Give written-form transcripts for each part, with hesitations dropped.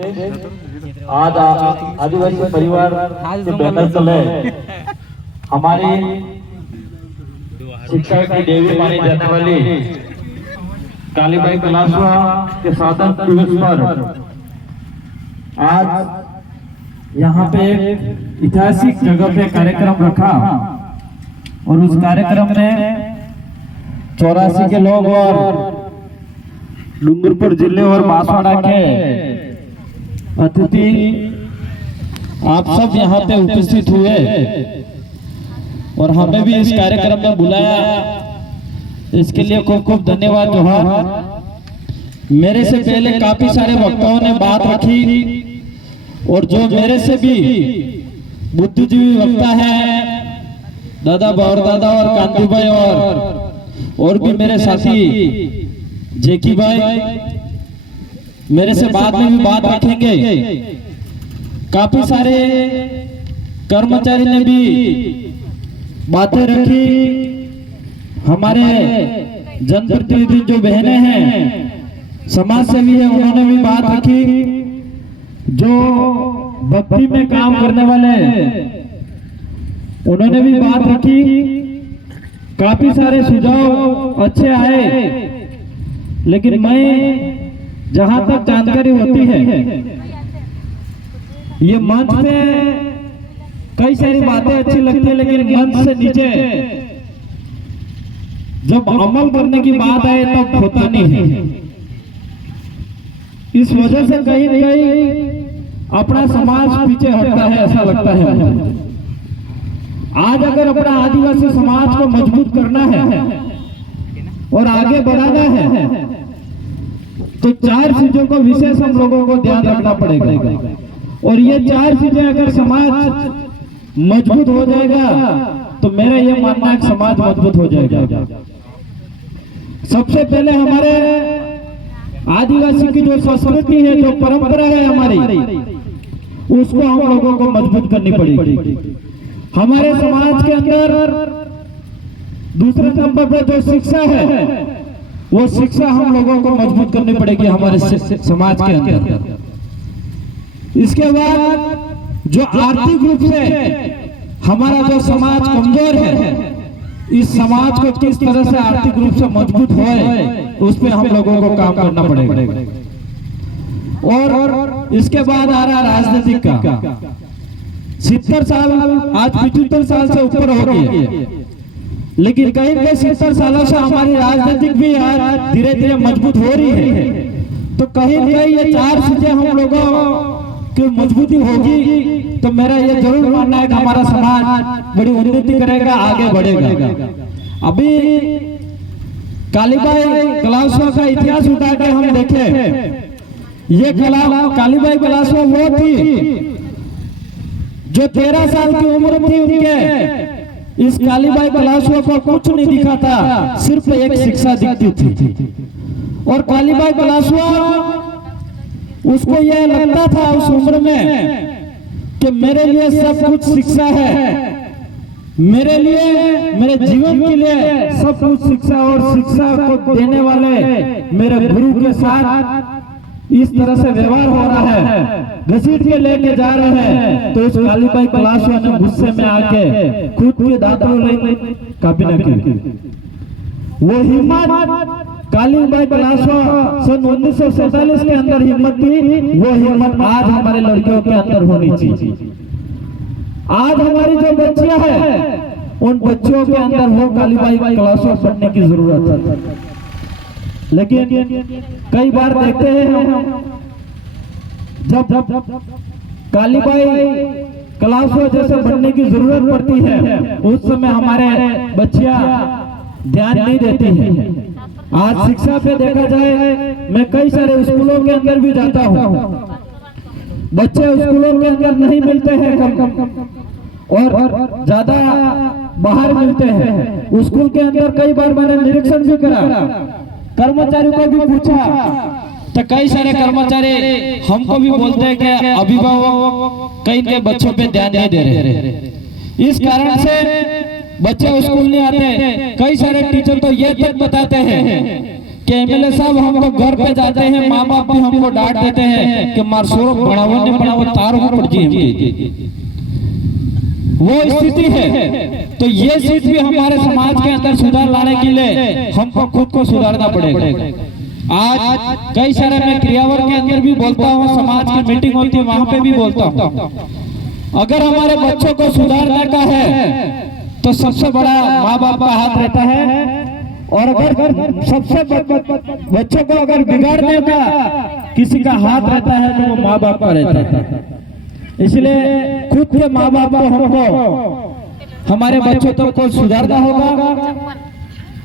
आज आदिवासी परिवार के बैनर तले हमारी शिक्षा की देवी मानी जाने वाली कालीबाई कलासवा के साधन दिवस पर आज यहाँ पे एक ऐतिहासिक जगह पे कार्यक्रम रखा और उस कार्यक्रम में 84 के लोग और डूंगरपुर जिले और बांसवाड़ा के अतिथि आप सब यहाँ पे उपस्थित हुए और हमें भी इस कार्यक्रम में बुलाया, इसके लिए खूब खूब धन्यवाद जोहार। मेरे से पहले काफी सारे वक्ताओं ने बात रखी और जो मेरे से भी बुद्धिजीवी वक्ता है दादा बावर दादा और कांति भाई और भी मेरे साथी जेकी भाई मेरे से बाद में भी बात रखेंगे। काफी सारे कर्मचारी ने भी बातें रखी, हमारे जनप्रतिनिधि जो बहनें हैं समाज सेवी है उन्होंने भी बात रखी, जो भक्ति में काम करने वाले उन्होंने भी बात रखी। काफी सारे सुझाव अच्छे आए, लेकिन मैं जहां तक जानकारी होती है ये मंच पे कई सारी बातें अच्छी लगती है, लेकिन मंच से नीचे जब अमल करने की बात आए तब होता नहीं है। इस वजह से कहीं न कहीं अपना समाज पीछे हटता है, ऐसा लगता है। आज अगर अपना आदिवासी समाज को मजबूत करना है और आगे बढ़ाना है तो 4 चीजों को विशेष हम लोगों को ध्यान रखना पड़ेगा और ये 4 चीजें अगर समाज मजबूत हो जाएगा तो मेरा ये मानना है कि समाज मजबूत हो जाएगा। सबसे पहले हमारे आदिवासी की जो संस्कृति है, जो परंपरा है हमारी, उसको हम लोगों को मजबूत करनी पड़ेगी। हमारे समाज के अंदर दूसरे नंबर पर जो शिक्षा है वो शिक्षा हम लोगों को मजबूत करनी पड़ेगी हमारे समाज के अंदर। इसके बाद जो आर्थिक रूप से हमारा जो समाज कमजोर है, इस समाज को किस तरह से आर्थिक रूप से मजबूत होए उस पे हम लोगों को काम करना पड़ेगा। और इसके बाद आ रहा राजनीतिक का 70 साल आज 75 साल से ऊपर हो गई, लेकिन कहीं कहीं 70 सालों से हमारी राजनीतिक भी आज धीरे धीरे मजबूत हो रही है। तो कहीं न कहीं ये 4 चीजें हम लोगों की मजबूती होगी तो मेरा ये जरूर मानना है कि हमारा समाज बड़ी उन्नति करेगा, आगे बढ़ेगा। अभी कालीबाई कलासवा का इतिहास उठा के हम देखें, ये कालीबाई कलासवा वो थी जो 13 साल की उम्र थी उनके। इस कालीबाई कलासवा को कुछ नहीं दिखा था, सिर्फ एक शिक्षा दिखती थी। और कालीबाई कलासवा उसको यह लगता था उस उम्र में कि मेरे लिए सब कुछ शिक्षा है, मेरे लिए मेरे जीवन के लिए सब कुछ शिक्षा, और शिक्षा को देने वाले मेरे गुरु के साथ इस तरह से व्यवहार हो रहा है, घसीट के लेके जा रहे हैं। तो उस कालीबाई कलासवा ने गुस्से में आके खुद के दांतों ले काबू न की। वो हिम्मत कालीबाई कलासवा सन 1947 के अंदर हिम्मत थी, वो हिम्मत आज हमारे लड़कियों के अंदर होनी चाहिए। आज हमारी जो बच्चियां हैं उन बच्चियों के अंदर वो कालीबाई कलासवा बनने की जरूरत है। लेकिन कई बार देखते हैं जब कालीबाई कलासवा जैसे बनने की जरूरत पड़ती है उस समय हमारे बच्चियां ध्यान नहीं देती हैं। आज शिक्षा पे देखा जाए, मैं कई सारे स्कूलों के अंदर भी जाता हूँ, बच्चे स्कूलों के अंदर नहीं मिलते हैं कम और ज्यादा बाहर मिलते हैं। स्कूल के अंदर कई बार मैंने निरीक्षण भी करा, कर्मचारियों को भी पूछा तो कई सारे कर्मचारी हमको भी बोलते हैं कि अभिभावक कई के बच्चों पे ध्यान नहीं दे रहे। इस कारण से बच्चे स्कूल नहीं आते। कई सारे टीचर तो ये तक बताते हैं कि एमएलए साहब हम तो घर पे जाते हैं, माँ बाप भी हमको डांट देते हैं कि मार सोरो बढ़ावो नहीं बढ़ावो तार हो पड़ जी, वो स्थिति है। तो ये चीज भी हमारे समाज के अंदर सुधार लाने के लिए हमको खुद को सुधारना पड़ेगा। आज कई सारे मैं क्रियावर के अंदर भी बोलता हूँ, समाज की मीटिंग होती है वहां पे भी बोलता हूँ, अगर हमारे बच्चों को सुधारने का है तो सबसे बड़ा माँ बाप का हाथ रहता है, और अगर सबसे बच्चों को अगर बिगाड़ने का किसी का हाथ रहता है तो वो माँ बाप का रहता है। इसलिए खुद के माँ बाप को हमको हमारे बच्चों तक को सुधारना होगा।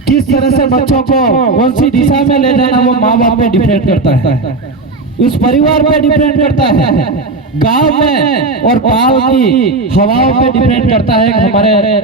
किस तरह से बच्चों को कौन सी दिशा में ले जाना वो माँ बाप पे डिपेंड करता है, उस परिवार पे डिपेंड करता है, गांव में और पाल की हवाओं पे डिपेंड करता है हमारे